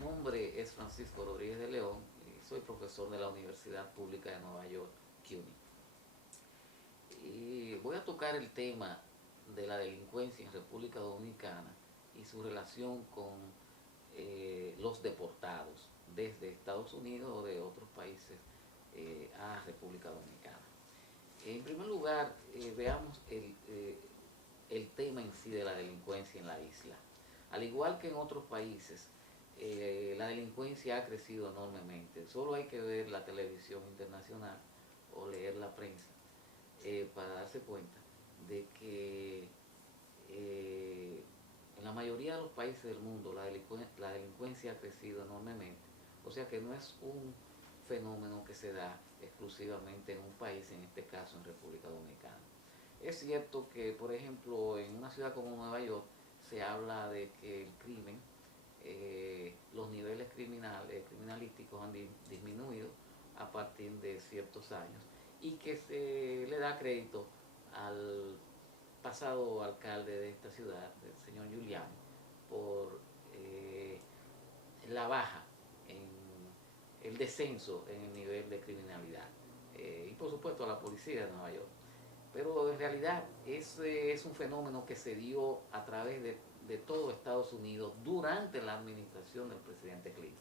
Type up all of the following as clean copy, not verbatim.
nombre es Francisco Rodríguez de León y soy profesor de la Universidad Pública de Nueva York, CUNY. Y voy a tocar el tema de la delincuencia en República Dominicana y su relación con los deportados desde Estados Unidos o de otros países a República Dominicana. En primer lugar, veamos el tema en sí de la delincuencia en la isla. Al igual que en otros países, la delincuencia ha crecido enormemente. Solo hay que ver la televisión internacional o leer la prensa para darse cuenta de que en la mayoría de los países del mundo la delincuencia ha crecido enormemente. O sea que no es un fenómeno que se da exclusivamente en un país, en este caso en República Dominicana. Es cierto que, por ejemplo, en una ciudad como Nueva York se habla de que el crimen, los niveles criminalísticos han disminuido a partir de ciertos años y que se le da crédito al pasado alcalde de esta ciudad, el señor Giuliani, por la baja en el descenso en el nivel de criminalidad y por supuesto a la policía de Nueva York. Pero en realidad ese es un fenómeno que se dio a través de todo Estados Unidos durante la administración del presidente Clinton.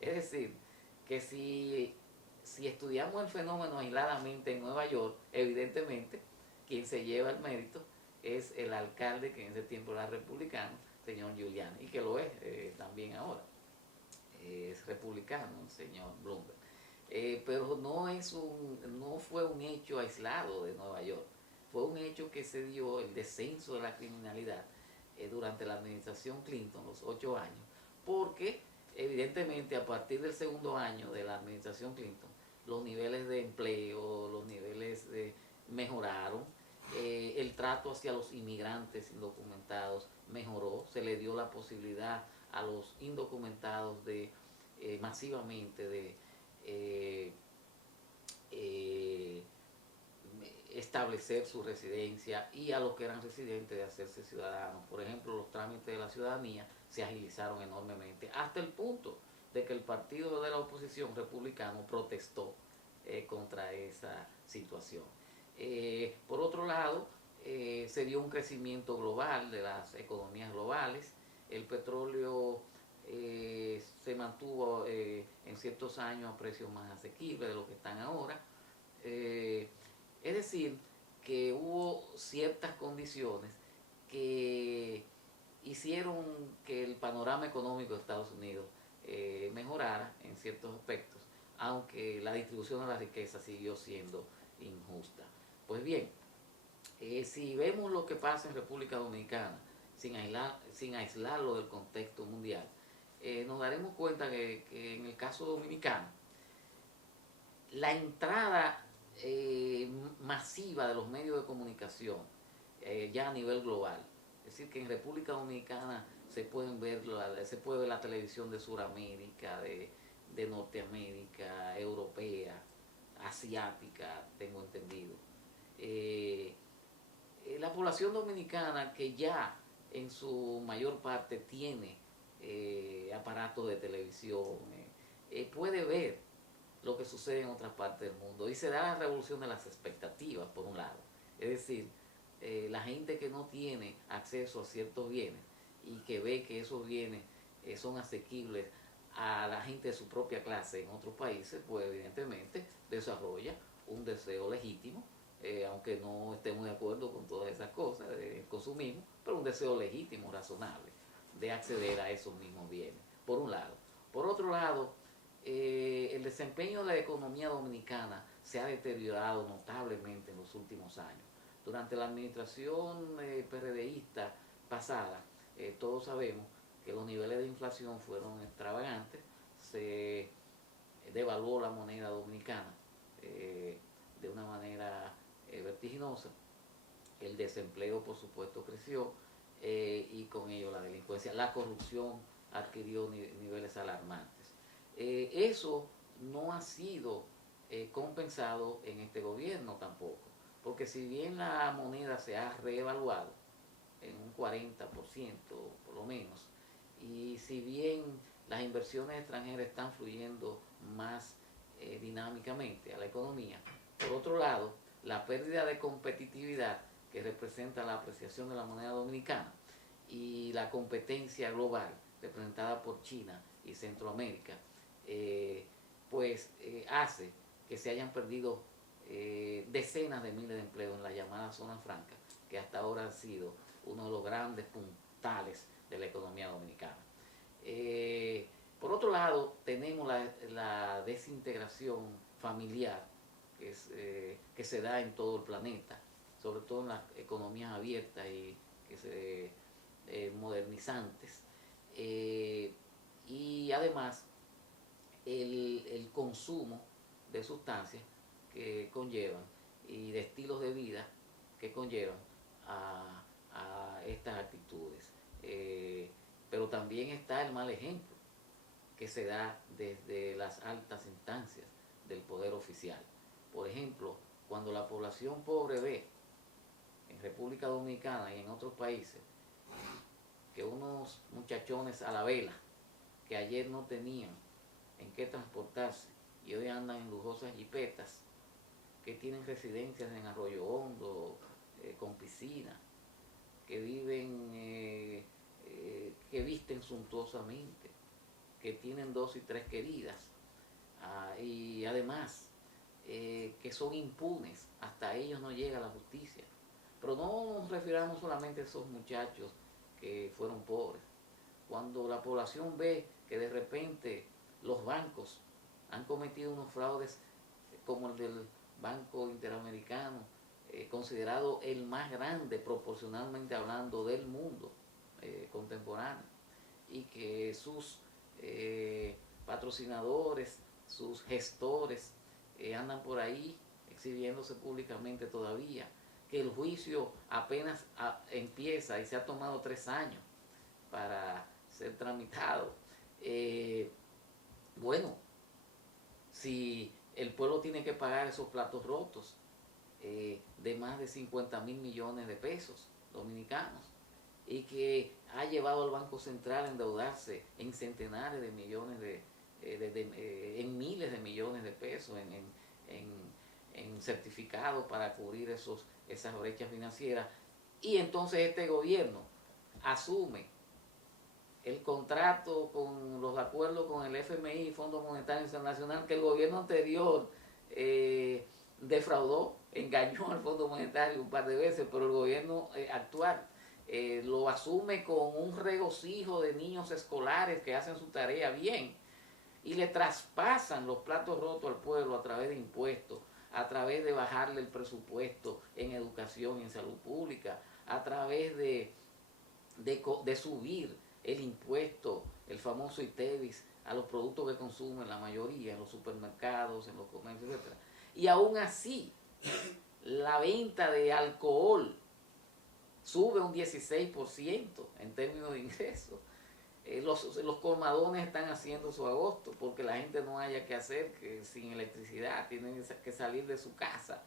Es decir, que si estudiamos el fenómeno aisladamente en Nueva York, evidentemente quien se lleva el mérito es el alcalde que en ese tiempo era republicano, señor Giuliani, y que lo es también ahora. Es republicano el señor Bloomberg. Pero no fue un hecho aislado de Nueva York, fue un hecho que se dio el descenso de la criminalidad durante la administración Clinton, los 8 años, porque evidentemente a partir del segundo año de la administración Clinton, los niveles de empleo, los niveles mejoraron, el trato hacia los inmigrantes indocumentados mejoró, se le dio la posibilidad a los indocumentados de masivamente de eh, eh, establecer su residencia y a los que eran residentes de hacerse ciudadanos. Por ejemplo, los trámites de la ciudadanía se agilizaron enormemente, hasta el punto de que el partido de la oposición republicano protestó contra esa situación. Por otro lado, se dio un crecimiento global de las economías globales, el petróleo se mantuvo en ciertos años a precios más asequibles de lo que están ahora. Es decir, que hubo ciertas condiciones que hicieron que el panorama económico de Estados Unidos mejorara en ciertos aspectos, aunque la distribución de la riqueza siguió siendo injusta. Pues bien, si vemos lo que pasa en República Dominicana, sin aislarlo del contexto mundial, nos daremos cuenta que en el caso dominicano, la entrada masiva de los medios de comunicación ya a nivel global, es decir, que en República Dominicana se puede ver la televisión de Sudamérica, de Norteamérica, europea, asiática, tengo entendido. Eh, la población dominicana que ya en su mayor parte tiene aparatos de televisión, puede ver lo que sucede en otras partes del mundo y se da la revolución de las expectativas, por un lado. Es decir, la gente que no tiene acceso a ciertos bienes y que ve que esos bienes son asequibles a la gente de su propia clase en otros países, pues evidentemente desarrolla un deseo legítimo, aunque no estemos de acuerdo con todas esas cosas del consumismo, pero un deseo legítimo, razonable, de acceder a esos mismos bienes, por un lado. Por otro lado, el desempeño de la economía dominicana se ha deteriorado notablemente en los últimos años. Durante la administración PRDista pasada, todos sabemos que los niveles de inflación fueron extravagantes, se devaluó la moneda dominicana de una manera vertiginosa, el desempleo por supuesto creció y con ello la delincuencia, la corrupción adquirió niveles alarmantes. Eso no ha sido compensado en este gobierno tampoco, porque si bien la moneda se ha reevaluado en un 40% por lo menos, y si bien las inversiones extranjeras están fluyendo más dinámicamente a la economía. Por otro lado, la pérdida de competitividad que representa la apreciación de la moneda dominicana y la competencia global representada por China y Centroamérica, hace que se hayan perdido decenas de miles de empleos en la llamada zona franca, que hasta ahora han sido uno de los grandes puntales de la economía dominicana. Por otro lado, tenemos la desintegración familiar que se da en todo el planeta, sobre todo en las economías abiertas y modernizantes. Y además, el consumo de sustancias que conllevan y de estilos de vida que conllevan a estas actitudes. Pero también está el mal ejemplo que se da desde las altas instancias del poder oficial. Por ejemplo, cuando la población pobre ve en República Dominicana y en otros países que unos muchachones a la vela que ayer no tenían en qué transportarse y hoy andan en lujosas jipetas, que tienen residencias en Arroyo Hondo, con piscina, que viven, que visten suntuosamente, que tienen 2 y 3 queridas, y además que son impunes, hasta ellos no llega la justicia. Pero no nos refiramos solamente a esos muchachos que fueron pobres. Cuando la población ve que de repente los bancos han cometido unos fraudes como el del Banco Interamericano, considerado el más grande proporcionalmente hablando del mundo contemporáneo, y que sus patrocinadores, sus gestores andan por ahí exhibiéndose públicamente todavía, que el juicio apenas empieza y se ha tomado 3 años para ser tramitado. Bueno, si el pueblo tiene que pagar esos platos rotos de más de 50.000 millones de pesos dominicanos, y que ha llevado al Banco Central a endeudarse en centenares de millones en miles de millones de pesos en certificados para cubrir esas brechas financieras, y entonces este gobierno asume el contrato con los acuerdos con el FMI, Fondo Monetario Internacional, que el gobierno anterior defraudó, engañó al Fondo Monetario un par de veces, pero el gobierno actual lo asume con un regocijo de niños escolares que hacen su tarea bien, y le traspasan los platos rotos al pueblo a través de impuestos, a través de bajarle el presupuesto en educación y en salud pública, a través de subir el impuesto, el famoso ITEVIS, a los productos que consumen la mayoría en los supermercados, en los comercios, etc. Y aún así, la venta de alcohol sube un 16% en términos de ingresos. Los colmadones están haciendo su agosto porque la gente no haya que hacer, que sin electricidad tienen que salir de su casa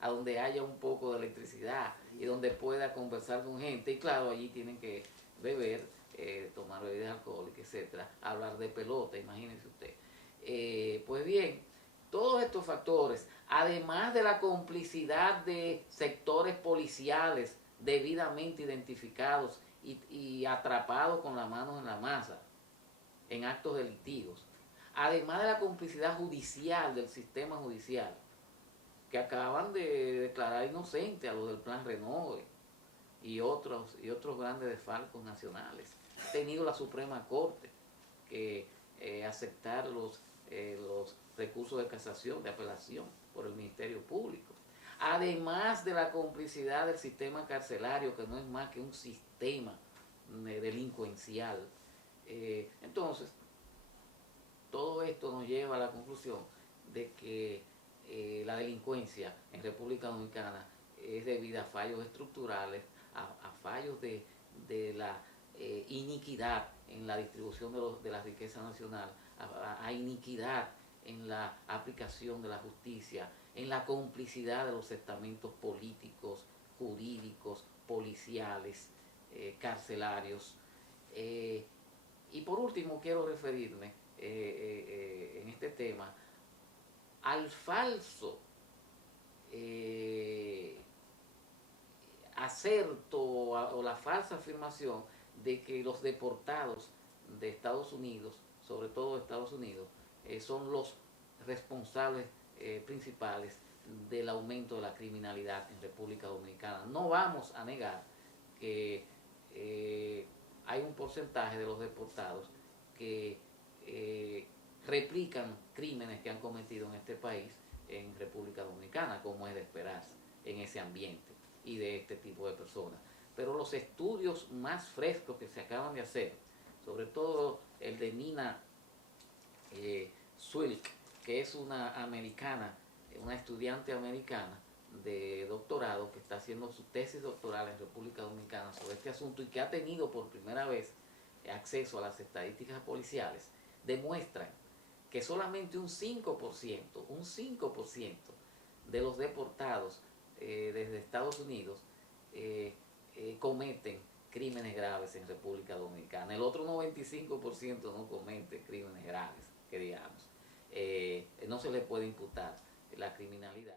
a donde haya un poco de electricidad y donde pueda conversar con gente, y claro, allí tienen que beber, tomar bebidas alcohólicas, etcétera, hablar de pelota, imagínense usted. Pues bien, todos estos factores, además de la complicidad de sectores policiales debidamente identificados y atrapados con las manos en la masa en actos delictivos, además de la complicidad judicial del sistema judicial, que acaban de declarar inocente a los del Plan Renove y otros grandes desfalcos nacionales. Ha tenido la Suprema Corte que aceptar los recursos de casación, de apelación por el Ministerio Público. Además de la complicidad del sistema carcelario, que no es más que un sistema delincuencial. Entonces, todo esto nos lleva a la conclusión de que la delincuencia en República Dominicana es debida a fallos estructurales, a fallos de la iniquidad en la distribución de la riqueza nacional, a iniquidad en la aplicación de la justicia, en la complicidad de los estamentos políticos, jurídicos, policiales, carcelarios. Y por último, último quiero referirme en este tema al falso acerto o la falsa afirmación de que los deportados de Estados Unidos, sobre todo de Estados Unidos, son los responsables principales del aumento de la criminalidad en República Dominicana. No vamos a negar que hay un porcentaje de los deportados que replican crímenes que han cometido en este país, en República Dominicana, como es de esperarse en ese ambiente y de este tipo de personas. Pero los estudios más frescos que se acaban de hacer, sobre todo el de Nina Swilk, que es una americana, una estudiante americana de doctorado que está haciendo su tesis doctoral en República Dominicana sobre este asunto y que ha tenido por primera vez acceso a las estadísticas policiales, demuestran que solamente un 5% de los deportados desde Estados Unidos cometen crímenes graves en República Dominicana. El otro 95% no comete crímenes graves, que digamos. No se le puede imputar la criminalidad.